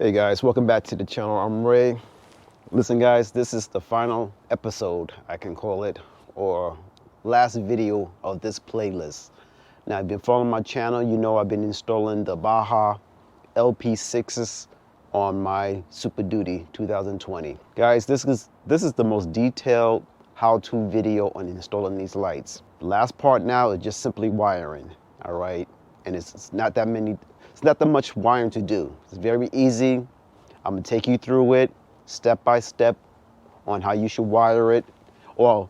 Hey guys, welcome back to the channel. I'm Ray. Listen guys, this is the final episode, I can call it, or last video of this playlist. Now, if you've been following my channel, you know I've been installing the Baja LP6s on my Super Duty 2020. Guys, this is the most detailed how-to video on installing these lights. The last part now is just simply wiring, all right? And it's not that much wiring to do. It's very easy. I'm gonna take you through it step by step on how you should wire it. Well,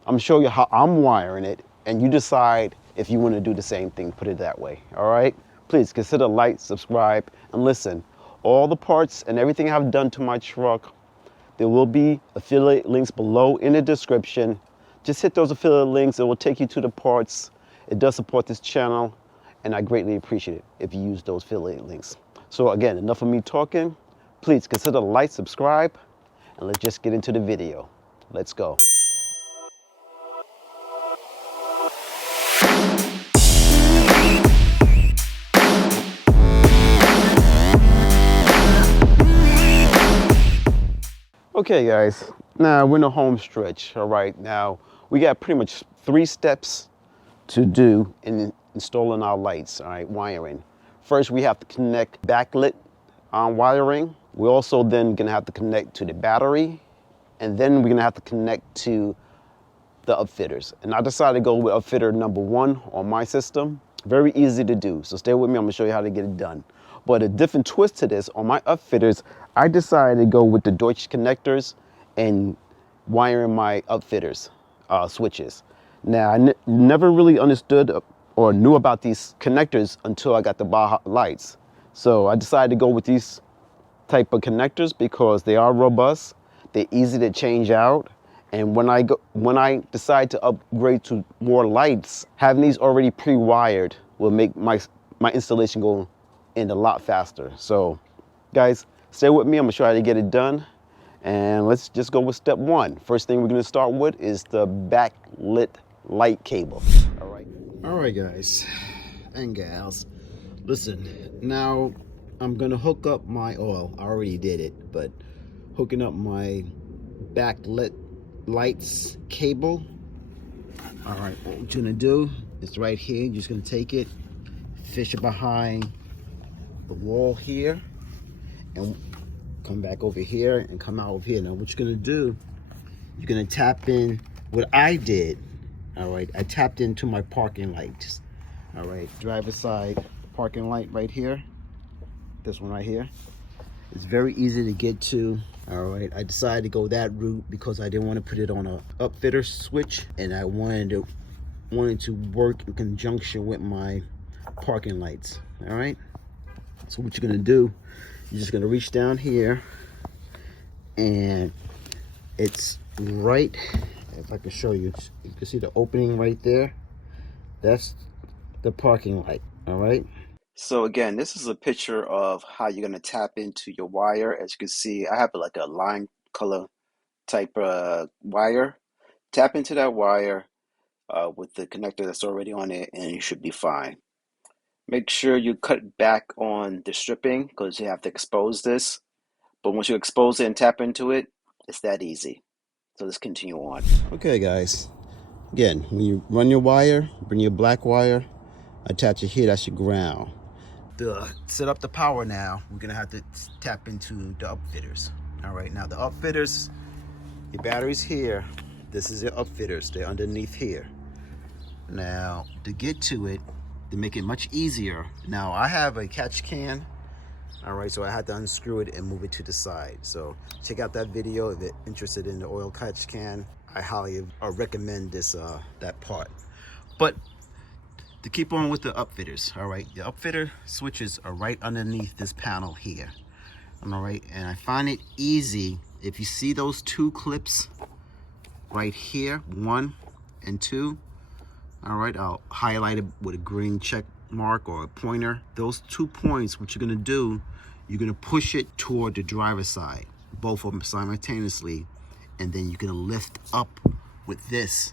I'm gonna show you how I'm wiring it, and you decide if you want to do the same thing, put it that way, all right? Please consider like, subscribe, and listen. All the parts and everything I've done to my truck, there will be affiliate links below in the description. Just hit those affiliate links. It will take you to the parts. It does support this channel, and I greatly appreciate it if you use those affiliate links. So again, enough of me talking. Please consider like, subscribe, and let's just get into the video. Let's go. Okay guys, now we're in the home stretch, all right? Now, we got pretty much 3 steps to do in installing our lights, all right, wiring. First, we have to connect backlit wiring. We're also then gonna have to connect to the battery, and then we're gonna have to connect to the upfitters. And I decided to go with upfitter number 1 on my system. Very easy to do, so stay with me, I'm gonna show you how to get it done. But a different twist to this, on my upfitters, I decided to go with the Deutsch connectors and wiring my upfitters switches. Now, I never really understood or knew about these connectors until I got the Baja lights. So I decided to go with these type of connectors because they are robust, they're easy to change out, and when I decide to upgrade to more lights, having these already pre-wired will make my installation go in a lot faster. So guys, stay with me, I'm gonna show you how to get it done, and let's just go with step 1. First thing we're gonna start with is the backlit light cable. All right guys and gals, listen, now I'm gonna hook up my oil. I already did it, but hooking up my backlit lights cable. All right, what you're gonna do is right here, you're just gonna take it, fish it behind the wall here, and come back over here and come out over here. Now what you're gonna do, you're gonna tap in what I did. All right, I tapped into my parking light. All right, driver's side parking light right here. This one right here. It's very easy to get to. All right, I decided to go that route because I didn't want to put it on a upfitter switch, and I wanted to work in conjunction with my parking lights. All right, so what you're gonna do, you're just gonna reach down here, and it's right, if I can show you, you can see the opening right there. That's the parking light. All right, so again, this is a picture of how you're gonna tap into your wire. As you can see, I have like a lime color type wire. Tap into that wire with the connector that's already on it, and you should be fine. Make sure you cut back on the stripping because you have to expose this. But once you expose it and tap into it, it's that easy. So let's continue on. Okay guys, again, when you run your wire, bring your black wire, attach it here, that's your ground. To set up the power now, we're gonna have to tap into the upfitters. All right, now the upfitters, your battery's here. This is your upfitters, they're underneath here. Now, to get to it, to make it much easier, now I have a catch can. All right, so I had to unscrew it and move it to the side. So check out that video if you're interested in the oil catch can. I highly recommend this that part. But to keep on with the upfitters, all right, the upfitter switches are right underneath this panel here. All right, and I find it easy, if you see those 2 clips right here, 1 and 2, all right, I'll highlight it with a green check mark or a pointer. Those 2 points, what you're gonna do, you're gonna push it toward the driver's side, both of them simultaneously, and then you're gonna lift up with this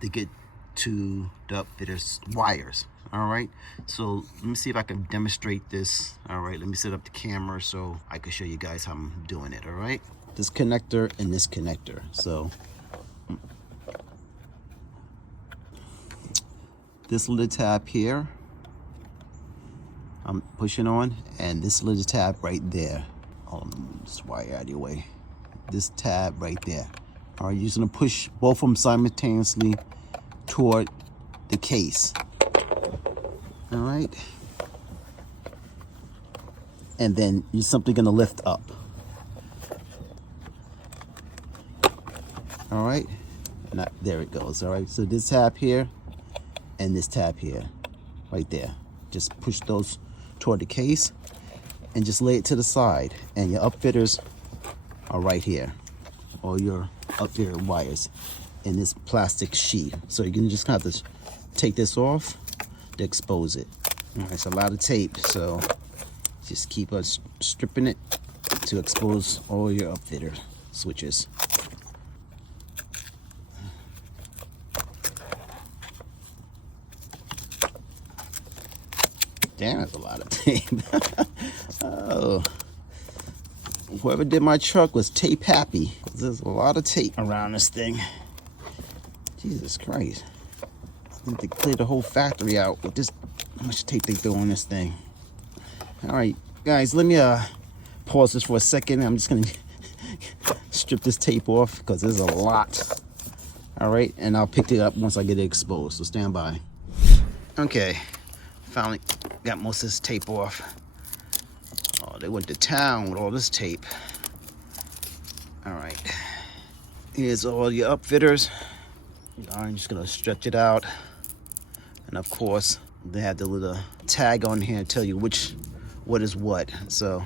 to get to the upfitter's wires. All right, so let me see if I can demonstrate this. All right, let me set up the camera so I can show you guys how I'm doing it. All right, this connector and this connector. So this little tab here, I'm pushing on, and this little tab right there. Hold on, just wire out of your way. This tab right there. All right, you're just gonna push both of them simultaneously toward the case. All right, and then you're simply gonna lift up. All right, now, there it goes. All right, so this tab here and this tab here, right there. Just push those toward the case and just lay it to the side. And your upfitters are right here, or your upfitter wires in this plastic sheet. So you're gonna just have to take this off to expose it. All right, it's a lot of tape, so just keep us stripping it to expose all your upfitter switches. Damn, that's a lot of tape. Oh, whoever did my truck was tape happy. There's a lot of tape around this thing. Jesus Christ. I think they cleared the whole factory out with this, how much tape they throw on this thing. All right, guys, let me pause this for a second. I'm just gonna strip this tape off because there's a lot. All right, and I'll pick it up once I get it exposed, so stand by. Okay, finally got most of this tape off. Oh, they went to town with all this tape. All right, here's all your upfitters. I'm just gonna stretch it out. And of course, they have the little tag on here to tell you what is what. So,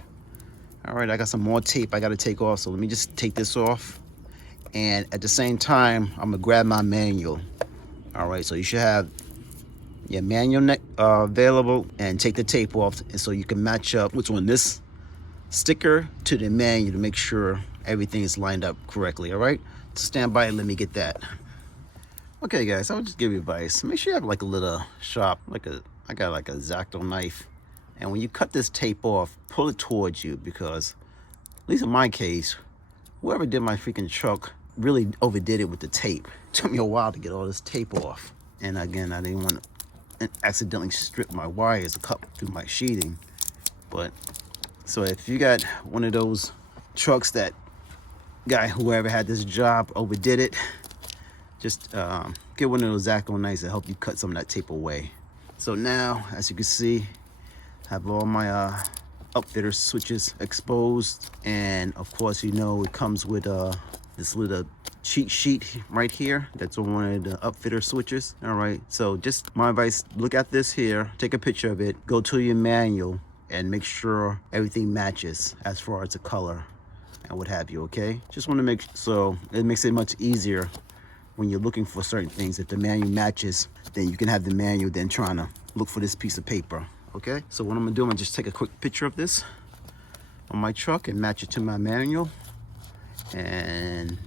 all right, I got some more tape I gotta take off. So let me just take this off. And at the same time, I'm gonna grab my manual. All right, so you should have your manual available, and take the tape off, and so you can match up what's on this sticker to the manual to make sure everything is lined up correctly. All right, so stand by and let me get that. Okay, guys, I'll just give you advice. Make sure you have like a little sharp, I got like a X-Acto knife, and when you cut this tape off, pull it towards you, because at least in my case, whoever did my freaking truck really overdid it with the tape. It took me a while to get all this tape off, and again, I didn't want to accidentally strip my wires, cut through my sheeting. But so if you got one of those trucks that whoever had this job overdid it, just get one of those X-Acto knives to help you cut some of that tape away. So now, as you can see, I have all my upfitter switches exposed, and of course, you know, it comes with this little cheat sheet right here that's on one of the upfitter switches. All right, so just my advice, look at this here, take a picture of it, go to your manual, and make sure everything matches as far as the color and what have you. Okay, just want to make so it makes it much easier when you're looking for certain things. If the manual matches, then you can have the manual then trying to look for this piece of paper. Okay, so what I'm gonna do, I'm gonna just take a quick picture of this on my truck and match it to my manual, and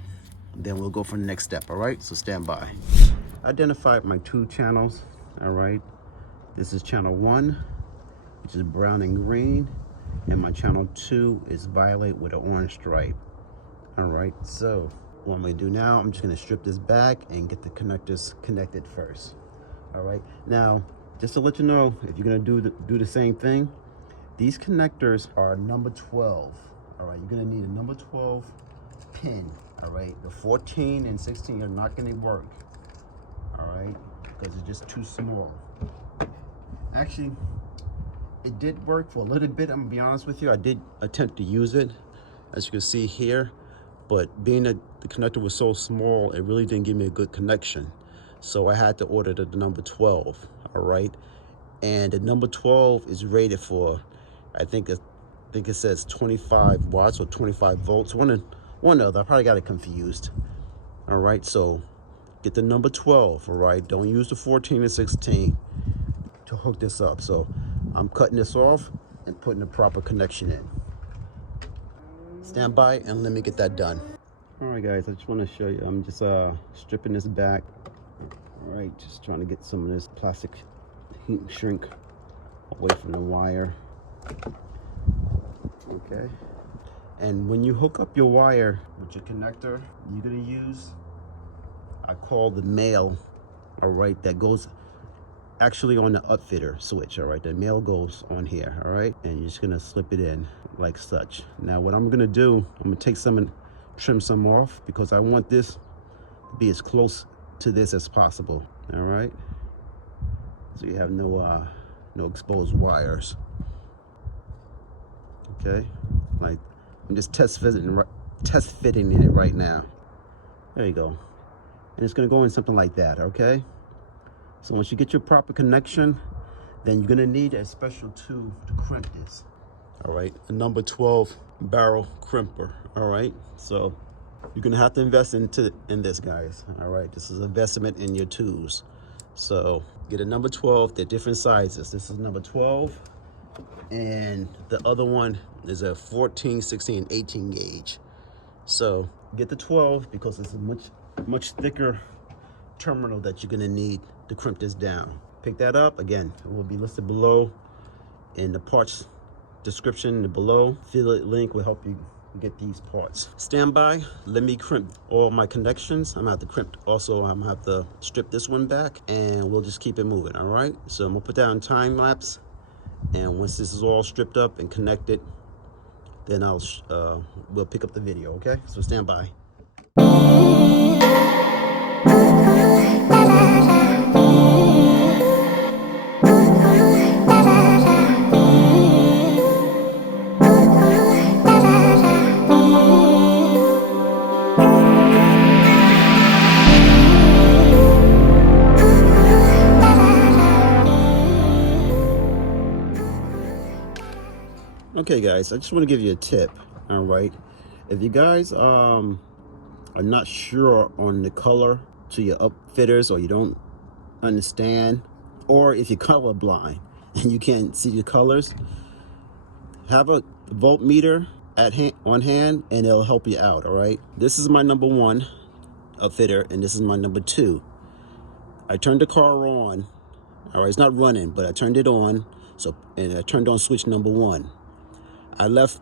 then we'll go for the next step. All right, so stand by. Identified my two channels. All right, this is channel 1, which is brown and green, and my channel 2 is violet with an orange stripe. All right, so what I'm gonna do now, I'm just gonna strip this back and get the connectors connected first. All right, now just to let you know, if you're gonna do the same thing, these connectors are number 12. All right, you're gonna need a number 12 pin. All right, the 14 and 16 are not gonna work. All right, because it's just too small. Actually, it did work for a little bit. I'm gonna be honest with you, I did attempt to use it, as you can see here, but being that the connector was so small, it really didn't give me a good connection. So I had to order the number 12. All right, and the number 12 is rated for, I think it says 25 watts or 25 volts, one or the other. I probably got it confused. All right, so get the number 12. All right, don't use the 14 and 16 to hook this up. So I'm cutting this off and putting the proper connection in. Stand by and let me get that done. All right, guys, I just want to show you, I'm just stripping this back. All right, just trying to get some of this plastic heat shrink away from the wire. Okay. And when you hook up your wire with your connector, you're gonna use, I call the male, all right, that goes actually on the upfitter switch, all right? The male goes on here, all right? And you're just gonna slip it in like such. Now what I'm gonna do, I'm gonna take some and trim some off because I want this to be as close to this as possible, all right? So you have no exposed wires, okay? Like, I'm just test fitting it right now. There you go. And it's gonna go in something like that, okay? So once you get your proper connection, then you're gonna need a special tool to crimp this. All right, a number 12 barrel crimper, all right? So you're gonna have to invest in this, guys, all right? This is an investment in your tools. So get a number 12, they're different sizes. This is number 12, and the other one is a 14, 16, 18 gauge. So get the 12 because it's a much thicker terminal that you're gonna need to crimp this down. Pick that up, again, it will be listed below in the parts description below. Affiliate link will help you get these parts. Stand by, let me crimp all my connections. I'm gonna have to crimp also, I'm gonna have to strip this one back and we'll just keep it moving, all right? So I'm gonna put that on time lapse, and once this is all stripped up and connected, then we'll pick up the video, okay? So stand by. Okay guys, I just want to give you a tip, all right? If you guys are not sure on the color to your upfitters, or you don't understand, or if you're colorblind and you can't see the colors, have a voltmeter on hand and it'll help you out, all right? This is my number 1 upfitter and this is my number 2. I turned the car on, all right? It's not running, but I turned it on, and I turned on switch number 1. I left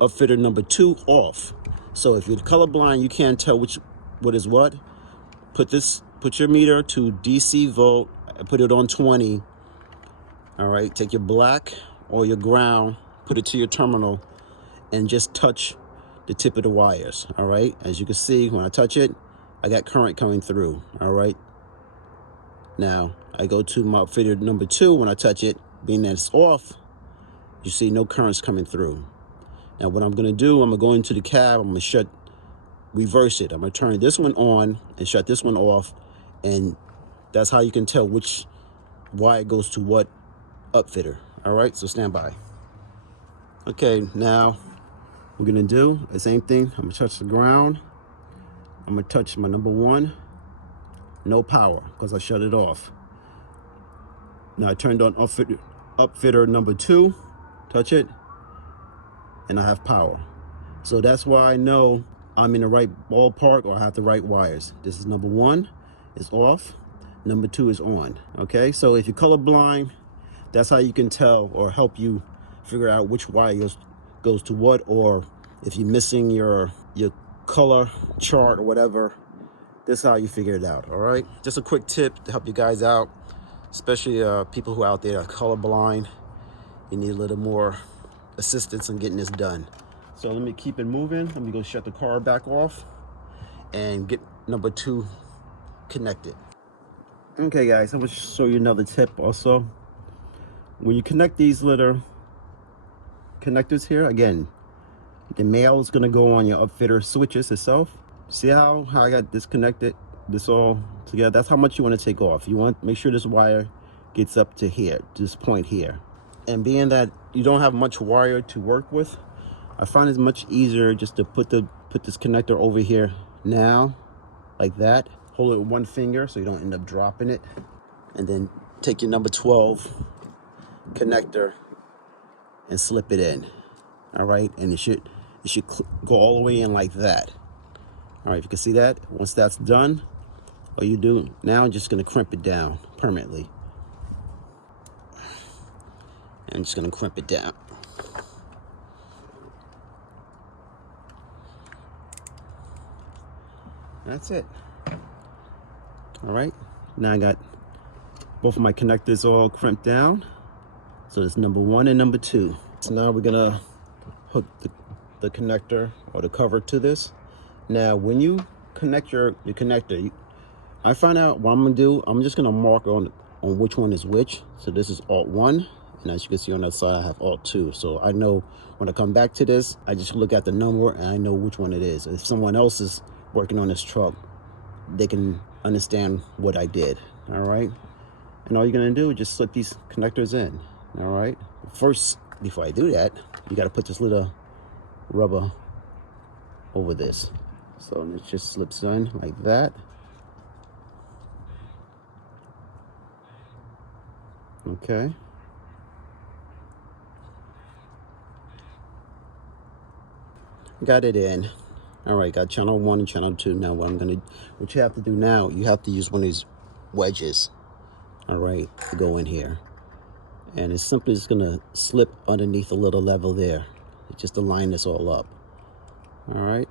upfitter number 2 off. So if you're colorblind, you can't tell what is what. Put your meter to DC volt, put it on 20. All right, take your black or your ground, put it to your terminal, and just touch the tip of the wires. All right, as you can see, when I touch it, I got current coming through. All right, now I go to my upfitter number 2. When I touch it, being that it's off, you see no currents coming through. Now what I'm gonna do, I'm gonna go into the cab, I'm gonna reverse it. I'm gonna turn this one on and shut this one off, and that's how you can tell which wire goes to what upfitter. All right, so stand by. Okay, now we're gonna do the same thing. I'm gonna touch the ground. I'm gonna touch my number 1, no power, because I shut it off. Now I turned on upfitter number 2, touch it, and I have power. So that's why I know I'm in the right ballpark, or I have the right wires. This is number 1 is off, number 2 is on. Okay, so if you're colorblind, that's how you can tell or help you figure out which wire goes to what, or if you're missing your color chart or whatever, this is how you figure it out. All right, just a quick tip to help you guys out, especially people who are out there are colorblind. You need a little more assistance in getting this done. So let me keep it moving. Let me go shut the car back off and get number 2 connected. Okay guys, I'm gonna show you another tip also. When you connect these little connectors here, again, the male is gonna go on your upfitter switches itself. See how I got disconnected, this all together? That's how much you wanna take off. You want to make sure this wire gets up to here, to this point here. And being that you don't have much wire to work with, I find it's much easier just to put this connector over here now, like that. Hold it with 1 finger so you don't end up dropping it. And then take your number 12 connector and slip it in. All right, and it should go all the way in like that. All right, if you can see that, once that's done, all you do now, just gonna crimp it down permanently. And I'm just gonna crimp it down. That's it. All right, now I got both of my connectors all crimped down. So it's number 1 and number 2. So now we're gonna hook the connector or the cover to this. Now, when you connect your connector, I find out what I'm gonna do. I'm just gonna mark on which one is which. So this is Alt 1, and as you can see on that side, I have Alt 2. So I know when I come back to this, I just look at the number and I know which one it is. If someone else is working on this truck, they can understand what I did. All right, and all you're gonna do is just slip these connectors in. All right, first, before I do that, you got to put this little rubber over this, so it just slips in like that. Okay, got it in. All right, got channel 1 and channel 2. Now what you have to do now, you have to use one of these wedges, all right, to go in here. And it's simply just gonna slip underneath a little level there, just to line this all up. All right.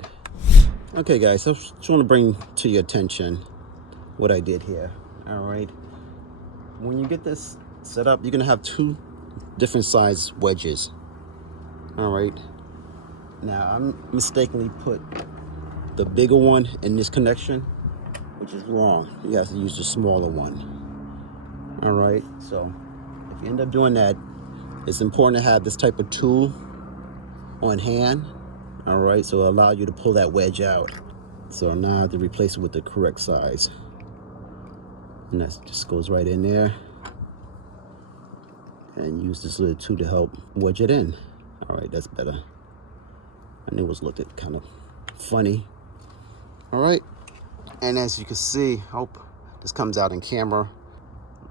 Okay, guys, so I just want to bring to your attention what I did here. All right. When you get this set up, you're gonna have 2 different size wedges. All right. Now I mistakenly put the bigger one in this connection, which is wrong. You have to use the smaller one. All right. So if you end up doing that, it's important to have this type of tool on hand. All right, so it'll allow you to pull that wedge out. So now I have to replace it with the correct size. And that just goes right in there. And use this little tool to help wedge it in. All right, that's better. I knew it was looking kind of funny. All right, and as you can see, hope this comes out in camera.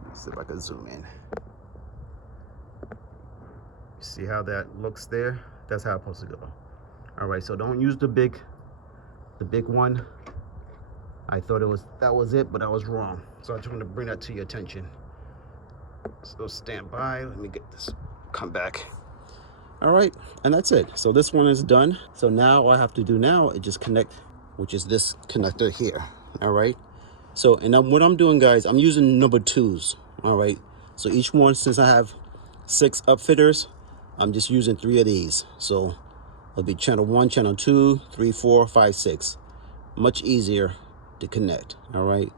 Let's see if I can zoom in. See how that looks there? That's how it's supposed to go. All right, so don't use the big one. I thought that was it, but I was wrong. So I just want to bring that to your attention. So stand by. Let me get this. Come back. All right, and that's it. So this one is done. So now all I have to do now is just connect, which is this connector here. All right. So and what I'm doing, guys, I'm using number 2s. All right. So each one, since I have 6 upfitters, I'm just using 3 of these. So it'll be channel 1, channel 2, 3, 4, 5, 6. Much easier to connect. All right.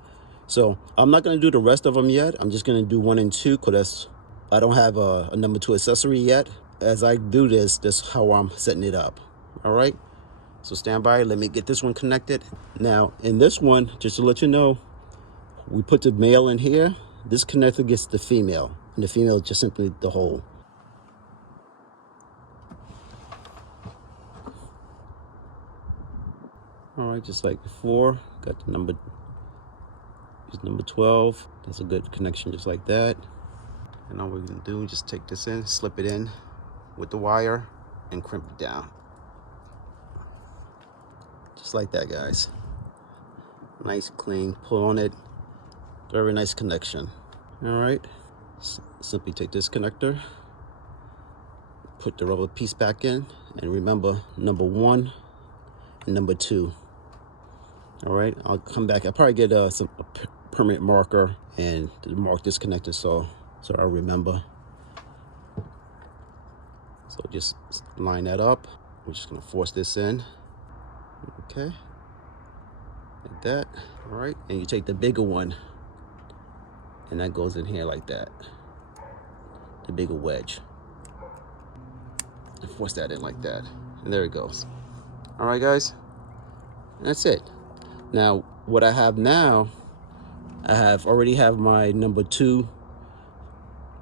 So I'm not going to do the rest of them yet. I'm just going to do 1 and 2 because I don't have a number 2 accessory yet. As I do this, that's how I'm setting it up. All right. So stand by. Let me get this one connected. Now in this one, just to let you know, we put the male in here. This connector gets the female, and the female is just simply the hole. All right, just like before, got the number 12. That's a good connection, just like that. And all we're gonna do is just take this in, slip it in with the wire, and crimp it down. Just like that, guys. Nice, clean, pull on it. Very nice connection. All right, simply take this connector, put the rubber piece back in, and remember number 1 and number 2. All right, I'll come back. I'll probably get a permanent marker and mark this connector so I remember. So just line that up. We're just gonna force this in. Okay, like that. All right, and you take the bigger one, and that goes in here like that. The bigger wedge. And force that in like that, and there it goes. All right, guys, that's it. Now, what I have now, I already have my number 2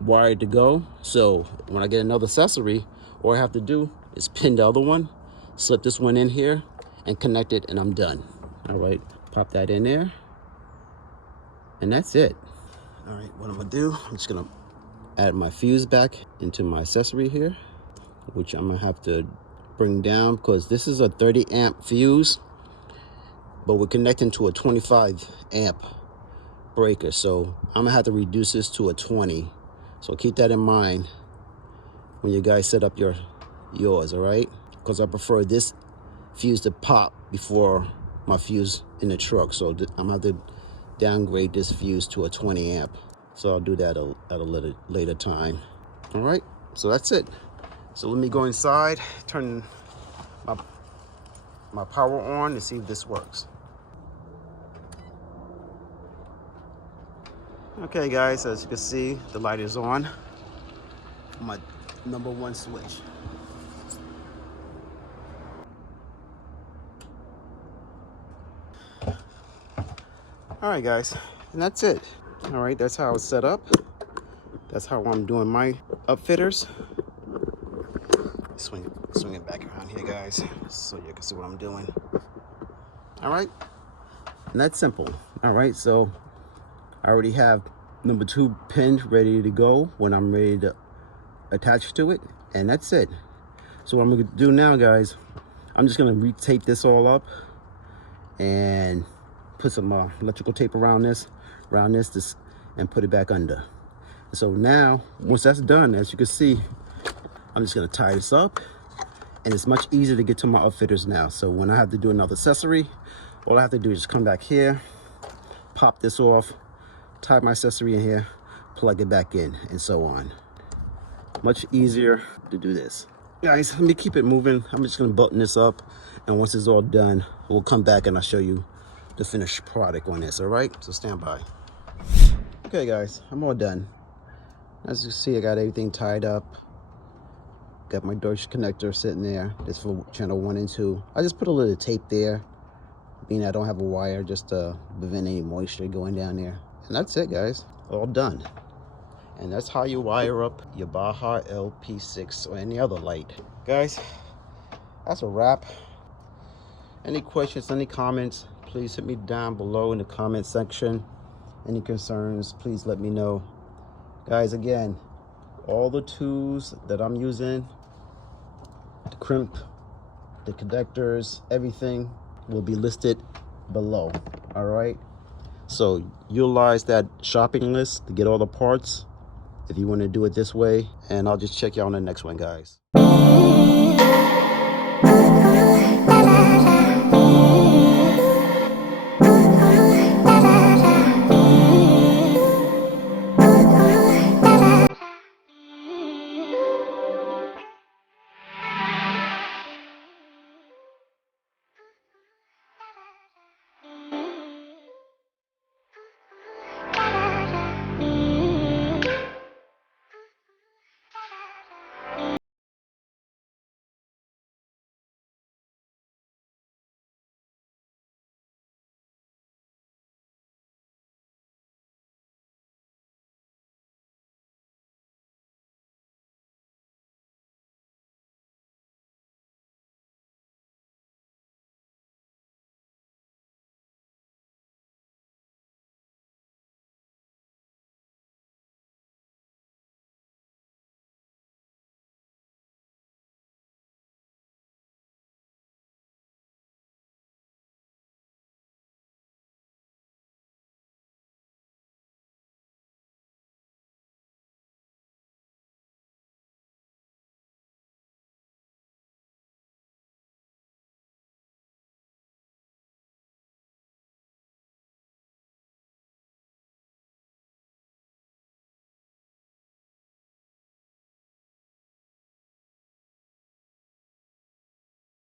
wired to go. So when I get another accessory, all I have to do is pin the other one, slip this one in here, and connect it, and I'm done. All right, pop that in there, and that's it. All right, what I'm gonna do, I'm just gonna add my fuse back into my accessory here, which I'm gonna have to bring down because this is a 30 amp fuse, but we're connecting to a 25 amp breaker. So I'm gonna have to reduce this to a 20. So keep that in mind when you guys set up yours, all right? Because I prefer this fuse to pop before my fuse in the truck. So I'm gonna have to downgrade this fuse to a 20 amp. So I'll do that at a later time. All right, so that's it. So let me go inside, turn my power on and see if this works. Okay guys, as you can see, the light is on. My #1 switch. All right guys, and that's it. All right, that's how it's set up. That's how I'm doing my upfitters. Swing it back around here, guys, so you can see what I'm doing. All right, and that's simple. All right, so I already have #2 pinned ready to go when I'm ready to attach to it, and that's it. So what I'm gonna do now, guys, I'm just gonna retape this all up and put some electrical tape around this, and put it back under. So now, once that's done, as you can see, I'm just gonna tie this up, and it's much easier to get to my upfitters now. So when I have to do another accessory, all I have to do is just come back here, pop this off, tie my accessory in here, plug it back in, and so on. Much easier to do this. Guys, let me keep it moving. I'm just gonna button this up, and once it's all done, we'll come back and I'll show you the finished product on this, all right? So stand by. Okay guys, I'm all done. As you see, I got everything tied up. Got my Deutsch connector sitting there. This for channel 1 and 2. I just put a little tape there, being I don't have a wire, just to prevent any moisture going down there. And that's it, guys. All done. And that's how you wire up your Baja LP6 or any other light. Guys, that's a wrap. Any questions, any comments, please hit me down below in the comment section. Any concerns, please let me know. Guys, again, all the tools that I'm using, the crimp, the connectors, everything will be listed below, all right? So utilize that shopping list to get all the parts if you want to do it this way, and I'll just check you out on the next one, guys.